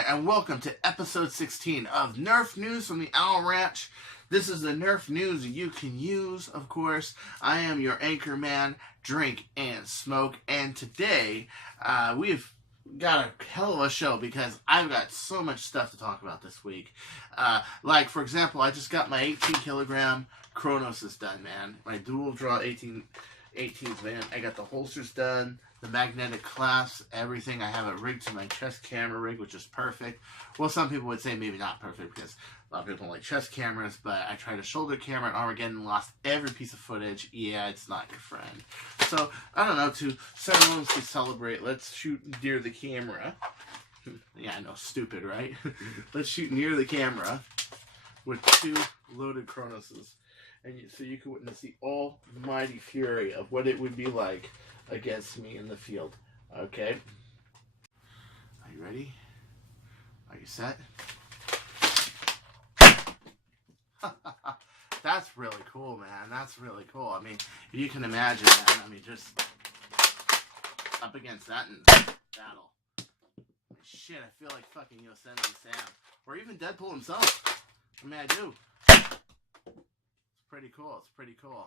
there, and welcome to episode 16 of Nerf News from the Owl Ranch. This is the Nerf news you can use, of course. I am your anchor man, Drink and Smoke, and today we've got a hell of a show because I've got so much stuff to talk about this week. Like, for example, I just got my 18 kilogram Kronos done, man. My dual draw 18s, man. I got the holsters done, the magnetic clasps, everything. I have it rigged to my chest camera rig, which is perfect. Well, some people would say maybe not perfect because a lot of people don't like chest cameras, but I tried a shoulder camera at Armageddon and lost every piece of footage. Yeah, it's not your friend. So, I don't know, to ceremoniously celebrate, let's shoot near the camera. Yeah, I know, stupid, right? Let's shoot near the camera with two loaded Kronoses. And so you can witness the almighty fury of what it would be like against me in the field. Okay? Are you ready? Are you set? That's really cool, man. That's really cool. I mean, you can imagine that. I mean, just up against that in battle. Shit, I feel like fucking Yosemite Sam. Or even Deadpool himself. I mean, I do. Pretty cool. It's pretty cool.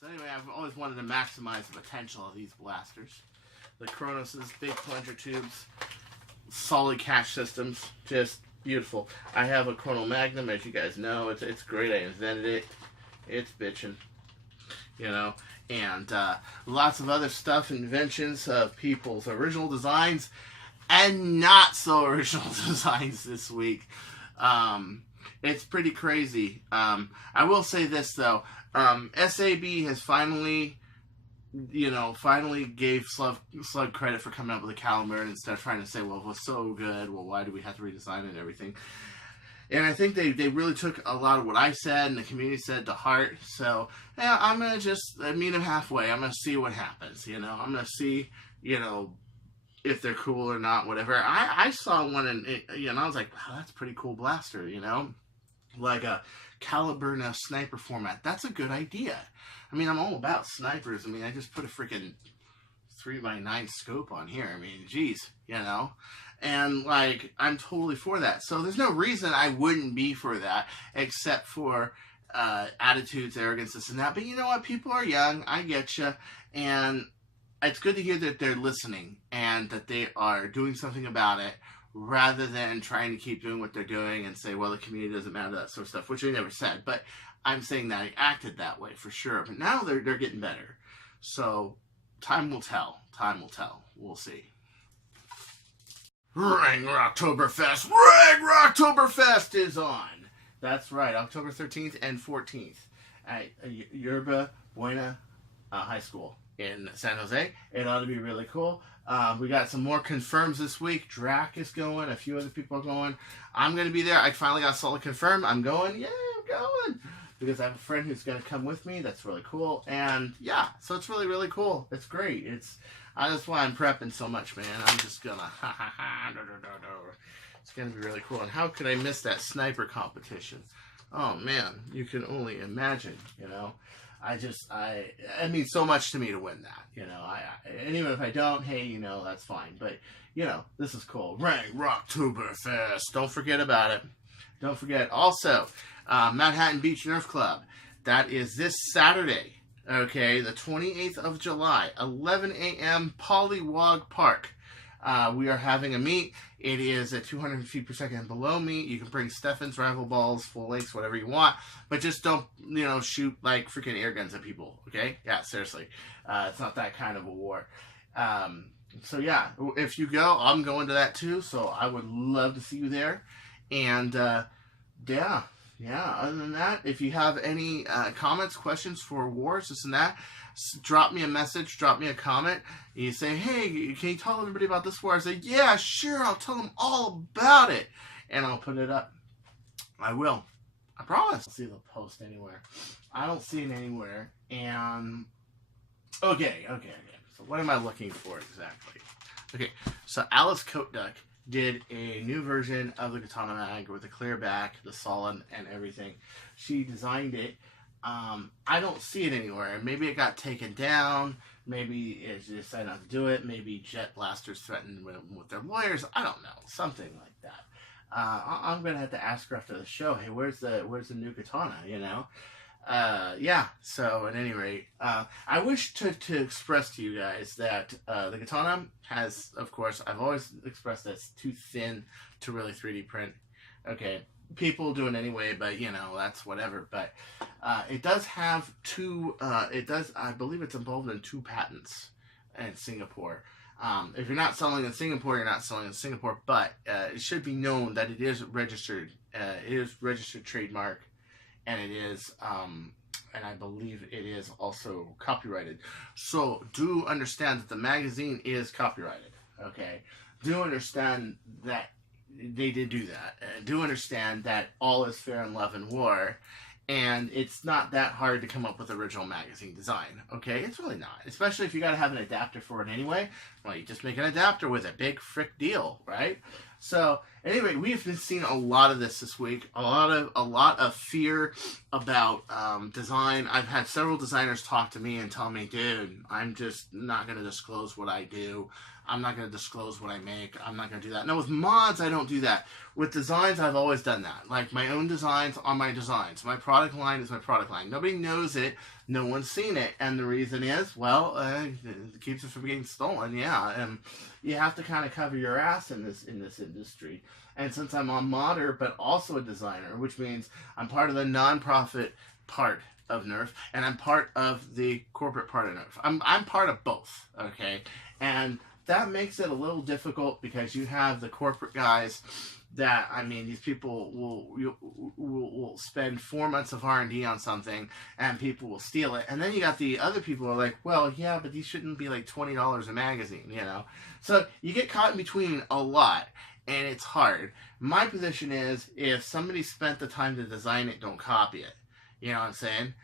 So anyway, I've always wanted to maximize the potential of these blasters. The Kronos' big plunger tubes, solid catch systems, just beautiful. I have a Chrono Magnum, as you guys know. It's great. I invented it. It's bitchin'. You know, and lots of other stuff, inventions of people's original designs and not so original designs this week. It's pretty crazy. I will say this, though. SAB has finally gave Slug credit for coming up with a caliber instead of trying to say, well, it was so good, well, why do we have to redesign it and everything? And I think they really took a lot of what I said and the community said to heart. So, yeah, I'm going to just meet them halfway. I'm going to see what happens, you know. I'm going to see, if they're cool or not, whatever. I saw one and I was like, wow, that's a pretty cool blaster, like a caliber in a sniper format. That's a good idea. I mean, I'm all about snipers. I mean, I just put a freaking 3x9 scope on here. I mean, geez, and like, I'm totally for that. So there's no reason I wouldn't be for that, except for attitudes, arrogance, this and that. But you know what? People are young. I get you. And it's good to hear that they're listening and that they are doing something about it, rather than trying to keep doing what they're doing and say, well, the community doesn't matter, that sort of stuff, which I never said. But I'm saying that I acted that way for sure. But now they're getting better. So time will tell. Time will tell. We'll see. Ring Rocktoberfest! Ring Rocktoberfest is on! That's right, October 13th and 14th at Yerba Buena High School in San Jose. It ought to be really cool. We got some more confirms this week. Drac is going. A few other people are going. I'm going to be there. I finally got solid confirmed. I'm going. Yeah, I'm going. Because I have a friend who's going to come with me. That's really cool. And yeah, so it's really, really cool. It's great. That's why I'm prepping so much, man. I'm just going to It's going to be really cool. And how could I miss that sniper competition? Oh, man. You can only imagine, it means so much to me to win that, and even if I don't, hey, that's fine, but, this is cool. Ring Rocktoberfest. Don't forget about it. Don't forget. Also, Manhattan Beach Nerf Club. That is this Saturday, okay, the 28th of July, 11 a.m., Pollywog Park. We are having a meet. It is at 200 feet per second below me. You can bring Steffens, rival balls, full lengths, whatever you want. But just don't, shoot like freaking air guns at people, okay? Yeah, seriously. It's not that kind of a war. So yeah, if you go, I'm going to that too. So I would love to see you there. And yeah. Other than that, if you have any comments, questions for wars, this and that, drop me a message, drop me a comment. You say, hey, can you tell everybody about this war? I say, yeah, sure, I'll tell them all about it. And I'll put it up. I will. I promise. I don't see the post anywhere. I don't see it anywhere. And, okay. So what am I looking for exactly? Okay, so Alice Coat Duck did a new version of the Katana Mag with the clear back, the solid, and everything. She designed it I don't see it anywhere. Maybe it got taken down. Maybe it decided not to do it. Maybe Jet Blasters threatened with their lawyers. I don't know, something like that. I'm gonna have to ask her after the show. Hey, where's the new katana? You know. Yeah. So at any rate, I wish to express to you guys that the katana has, of course, I've always expressed that it's too thin to really 3D print. Okay. People do it anyway, but you know, that's whatever. But it does have two, I believe it's involved in 2 patents in Singapore. If you're not selling in Singapore, you're not selling in Singapore, but it should be known that it is registered. It is registered trademark, and it is, and I believe it is also copyrighted. So do understand that the magazine is copyrighted. Okay, do understand that they did do that. Do understand that all is fair in love and war, and it's not that hard to come up with original magazine design. Okay, it's really not. Especially if you got to have an adapter for it anyway. Well, you just make an adapter with it. Big frick deal, right? So anyway, we've been seeing a lot of this week. A lot of fear about design. I've had several designers talk to me and tell me, dude, I'm just not going to disclose what I do. I'm not going to disclose what I make. I'm not going to do that. Now, with mods, I don't do that. With designs, I've always done that. Like, my own designs are my designs. My product line is my product line. Nobody knows it. No one's seen it. And the reason is, well, it keeps it from getting stolen. Yeah, and you have to kind of cover your ass in this industry. And since I'm a modder, but also a designer, which means I'm part of the nonprofit part of Nerf, and I'm part of the corporate part of Nerf. I'm part of both, okay? And that makes it a little difficult because you have the corporate guys that, I mean, these people will spend 4 months of R&D on something and people will steal it. And then you got the other people who are like, well, yeah, but these shouldn't be like $20 a magazine, you know? So you get caught in between a lot, and it's hard. My position is, if somebody spent the time to design it, don't copy it. You know what I'm saying?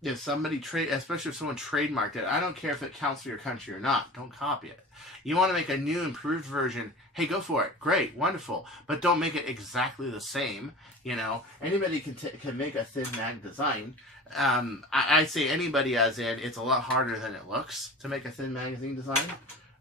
If somebody especially if someone trademarked it, I don't care if it counts for your country or not, don't copy it. You want to make a new improved version, hey, go for it, great, wonderful, but don't make it exactly the same. You know, anybody can make a thin mag design. I say anybody, as in it's a lot harder than it looks to make a thin magazine design,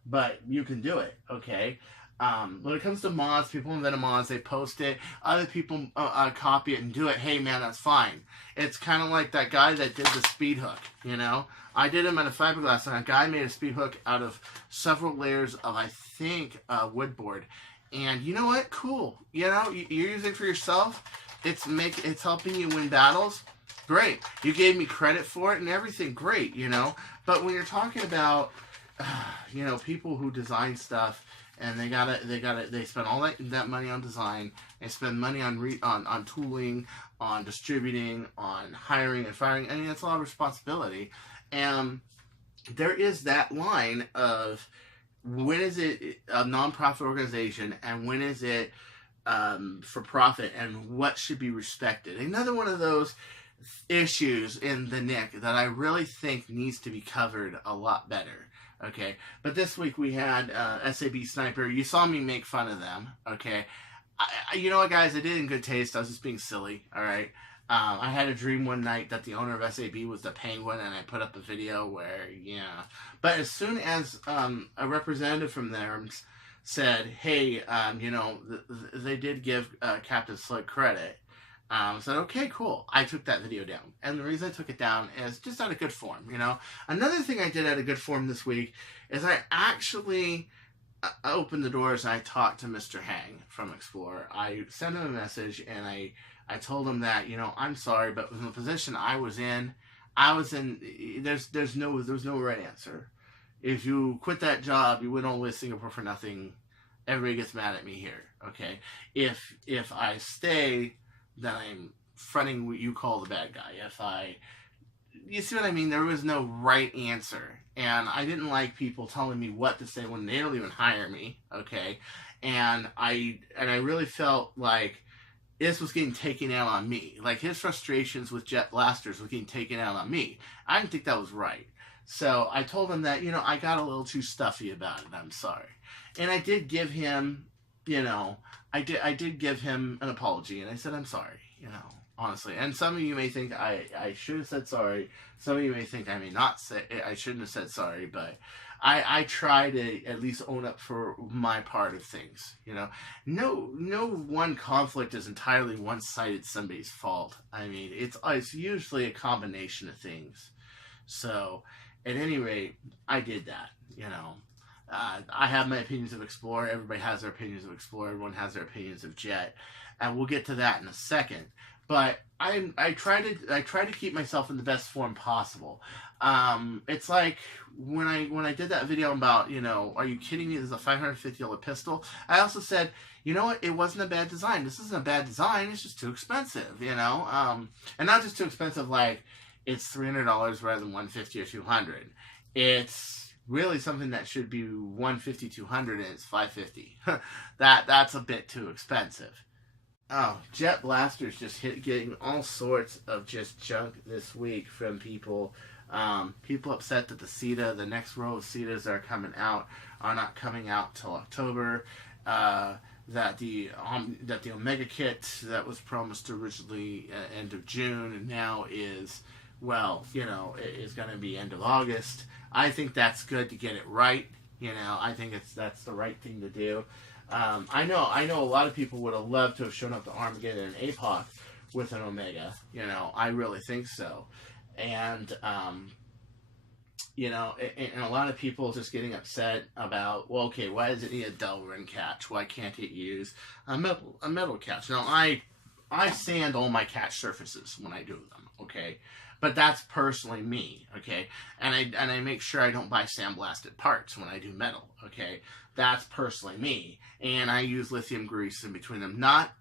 but you can do it. Okay. When it comes to mods, people invent mods, they post it, other people copy it and do it. Hey man, that's fine. It's kind of like that guy that did the speed hook, you know? I did him at a fiberglass, and a guy made a speed hook out of several layers of, I think, wood board. And you know what? Cool. You know, you're using it for yourself. It's helping you win battles. Great. You gave me credit for it and everything. Great, you know? But when you're talking about, you know, people who design stuff, and they spend all that money on design, they spend money on tooling, on distributing, on hiring and firing. I mean, that's a lot of responsibility. And there is that line of, when is it a nonprofit organization and when is it for profit, and what should be respected. Another one of those issues in the Nick that I really think needs to be covered a lot better. Okay, but this week we had SAB Sniper. You saw me make fun of them. Okay, you know what, guys? I did it in good taste. I was just being silly. All right. I had a dream one night that the owner of SAB was the Penguin, and I put up a video where, yeah. But as soon as a representative from there said, "Hey, you know, they did give Captain Slug credit," I said, okay, cool. I took that video down. And the reason I took it down is just out of good form, you know. Another thing I did out of good form this week is I actually opened the doors and I talked to Mr. Hang from Explorer. I sent him a message and I told him that, you know, I'm sorry, but in the position I was in, there's no right answer. If you quit that job, you wouldn't live in Singapore for nothing. Everybody gets mad at me here, okay? If I stay, then I'm fronting what you call the bad guy. You see what I mean? There was no right answer. And I didn't like people telling me what to say when they don't even hire me, okay? And I really felt like this was getting taken out on me. Like, his frustrations with Jet Blasters was getting taken out on me. I didn't think that was right. So I told him that, you know, I got a little too stuffy about it. I'm sorry. And I did give him, you know, I did give him an apology, and I said, I'm sorry, you know. honestly. And some of you may think I should have said sorry. Some of you may think I may not say, I shouldn't have said sorry, but I try to at least own up for my part of things. You know, no one conflict is entirely one-sided somebody's fault. I mean, it's usually a combination of things. So, at any rate, I did that. You know, I have my opinions of Explorer. Everybody has their opinions of Explorer. Everyone has their opinions of Jet, and we'll get to that in a second. But I try to keep myself in the best form possible. It's like when I did that video about, you know, are you kidding me? This is a $550 pistol. I also said, you know what? It wasn't a bad design. This isn't a bad design. It's just too expensive, you know. And not just too expensive, like it's $300 rather than $150 or $200. It's really something that should be $150, $200, and it's $550. That's a bit too expensive. Oh, Jet Blaster's just getting all sorts of just junk this week from people. People upset that the next row of CETAs are not coming out till October. That the Omega kit that was promised originally end of June and now is, well, you know, is going to be end of August. I think that's good to get it right. You know, I think that's the right thing to do. I know a lot of people would have loved to have shown up to Armageddon and APOC with an Omega. You know, I really think so. And, you know, and a lot of people just getting upset about, well, okay, why does it need a Delrin catch? Why can't it use a metal catch? Now, I sand all my catch surfaces when I do them, okay? But that's personally me, okay? And I make sure I don't buy sandblasted parts when I do metal, okay? That's personally me. And I use lithium grease in between them. Not,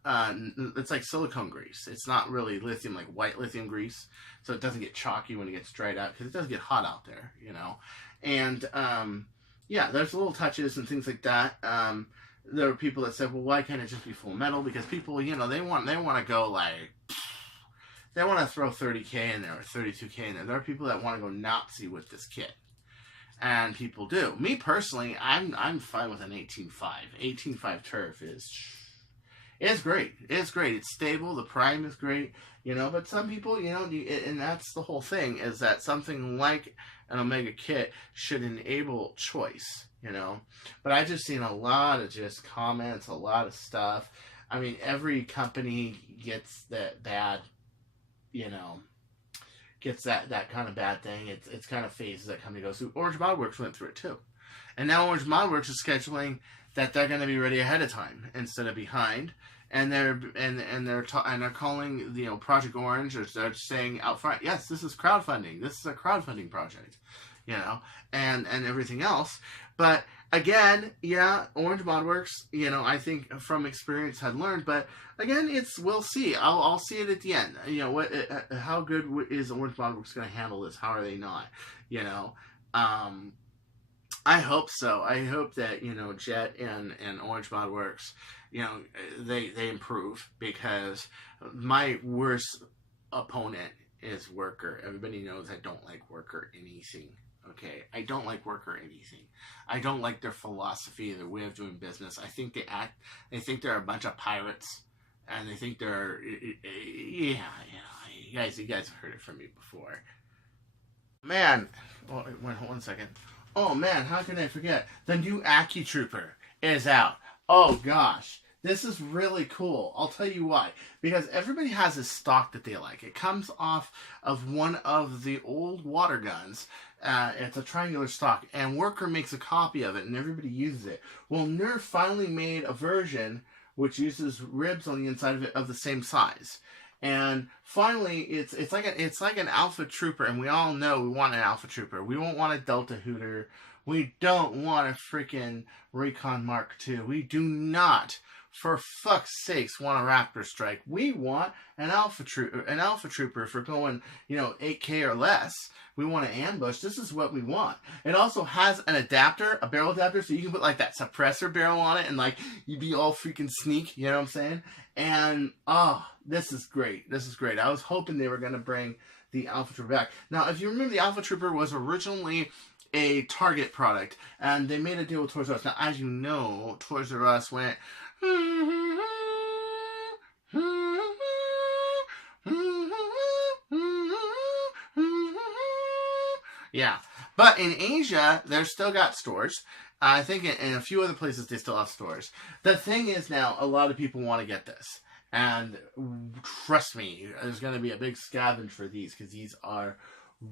it's like silicone grease. It's not really lithium, like white lithium grease. So it doesn't get chalky when it gets dried out, because it does get hot out there, you know? And, yeah, there's little touches and things like that. There were people that said, well, why can't it just be full metal? Because people, you know, they want to go like, they want to throw 30K in there or 32K in there. There are people that want to go Nazi with this kit. And people do. Me personally, I'm fine with an 18.5. 18.5 turf is great. It's great. It's stable. The prime is great. You know, but some people, you know, and that's the whole thing, is that something like an Omega kit should enable choice, you know. But I've just seen a lot of just comments, a lot of stuff. I mean, every company gets that bad, you know, gets that kind of bad thing. It's kind of phases that company goes through. Orange Mod Works went through it too. And now Orange Mod Works is scheduling that they're going to be ready ahead of time instead of behind. And they're calling, you know, Project Orange, or they're saying out front, yes, this is crowdfunding. This is a crowdfunding project, you know, and everything else. But again, yeah, Orange Mod Works, you know, I think from experience had learned, but again, we'll see. I'll see it at the end. You know, how good is Orange Mod Works going to handle this? How are they not? You know, I hope so. I hope that, you know, Jet and Orange Mod Works, you know, they improve, because my worst opponent is Worker. Everybody knows I don't like Worker anything. Okay, I don't like Worker anything. I don't like their philosophy, their way of doing business. I think they think they're a bunch of pirates, and they think they're, yeah, you guys have heard it from me before. Man, oh, wait, hold 1 second. Oh man, how can I forget? The new AccuTrooper is out. Oh gosh, this is really cool. I'll tell you why. Because everybody has this stock that they like. It comes off of one of the old water guns. It's a triangular stock, and Worker makes a copy of it, and everybody uses it. Well, Nerf finally made a version which uses ribs on the inside of it of the same size. And finally, it's like an Alpha Trooper, and we all know we want an Alpha Trooper. We won't want a Delta Hooter. We don't want a freaking Recon Mark II. We do not, for fuck's sakes, want a Raptor Strike. We want an Alpha Trooper for going, you know, 8K or less. We want an ambush. This is what we want. It also has an adapter, a barrel adapter, so you can put like that suppressor barrel on it, and like you'd be all freaking sneak. You know what I'm saying? And this is great. This is great. I was hoping they were going to bring the Alpha Trooper back. Now, if you remember, the Alpha Trooper was originally a Target product, and they made a deal with Toys R Us. Now, as you know, Toys R Us went, Yeah. But in Asia, they're still got stores. I think in a few other places they still have stores. The thing is now, a lot of people want to get this. And trust me, there's going to be a big scavenge for these because these are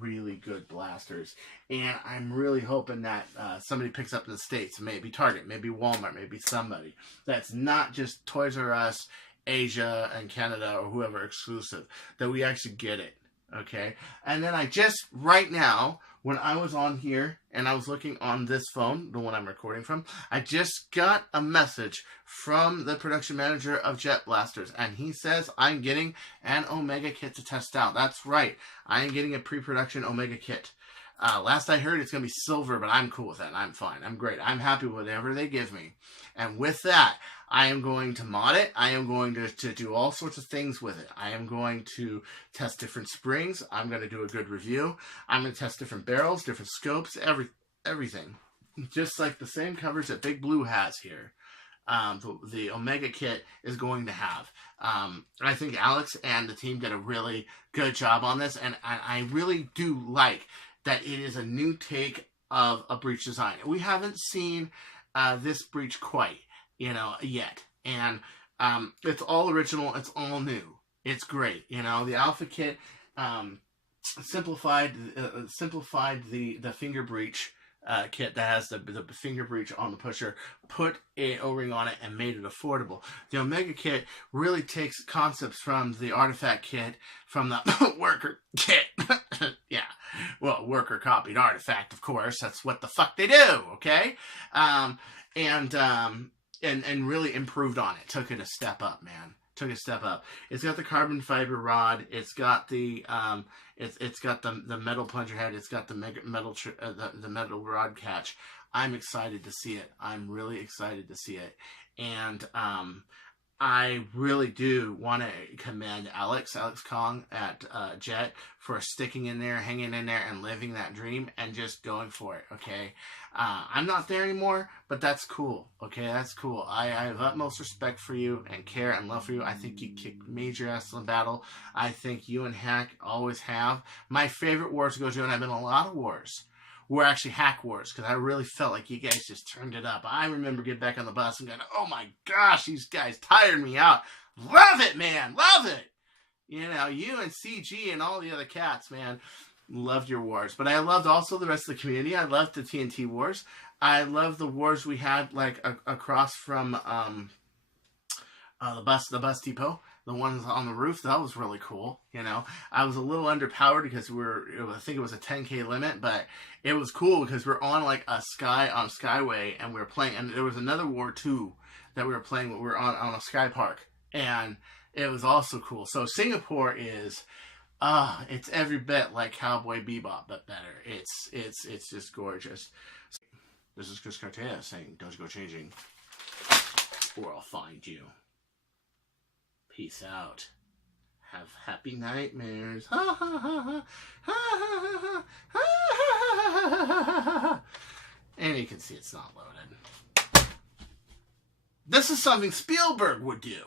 really good blasters. And I'm really hoping that somebody picks up in the States, maybe Target, maybe Walmart, maybe somebody. That's not just Toys R Us, Asia, and Canada, or whoever exclusive. That we actually get it. Okay? And then I just, right now, when I was on here and I was looking on this phone, the one I'm recording from, I just got a message from the production manager of Jet Blasters, and he says I'm getting an Omega kit to test out. That's right. I am getting a pre-production Omega kit. Last I heard, it's going to be silver, but I'm cool with that. I'm fine. I'm great. I'm happy with whatever they give me. And with that, I am going to mod it. I am going to do all sorts of things with it. I am going to test different springs. I'm going to do a good review. I'm going to test different barrels, different scopes, everything. Just like the same coverage that Big Blue has here. The Omega kit is going to have. I think Alex and the team did a really good job on this, and I really do like that it is a new take of a breech design. We haven't seen this breech quite, yet. And it's all original. It's all new. It's great. The Alpha kit simplified the finger breech kit that has the finger breech on the pusher, put an O-ring on it, and made it affordable. The Omega kit really takes concepts from the Artifact kit, from the Worker kit. Yeah, well, Worker copied Artifact, of course. That's what the fuck they do, okay? And really improved on it. Took it a step up, man. Took a step up. It's got the carbon fiber rod. It's got the it's got the metal plunger head. It's got the metal rod catch. I'm excited to see it. I'm really excited to see it. And I really do want to commend Alex Kong at Jet for sticking in there, hanging in there, and living that dream, and just going for it, okay? I'm not there anymore, but that's cool, okay? That's cool. I have utmost respect for you and care and love for you. I think you kick major ass in battle. I think you and Hack always have. My favorite wars to go to, and I've been in a lot of wars, were actually Hack wars, because I really felt like you guys just turned it up. I remember getting back on the bus and going, oh my gosh, these guys tired me out. Love it, man. Love it. You and CG and all the other cats, man, loved your wars. But I loved also the rest of the community. I loved the TNT wars. I loved the wars we had, like, across from the bus depot. The ones on the roof, that was really cool. I was a little underpowered because I think it was a 10K limit, but it was cool because we're on like a Skyway, and we were playing, and there was another war too that we were playing. We were on a Sky Park, and it was also cool. So Singapore is, it's every bit like Cowboy Bebop, but better. It's just gorgeous. This is Chris Cartaya saying, don't go changing, or I'll find you. Peace out. Have happy nightmares. Ha ha ha ha ha ha ha. And you can see it's not loaded. This is something Spielberg would do.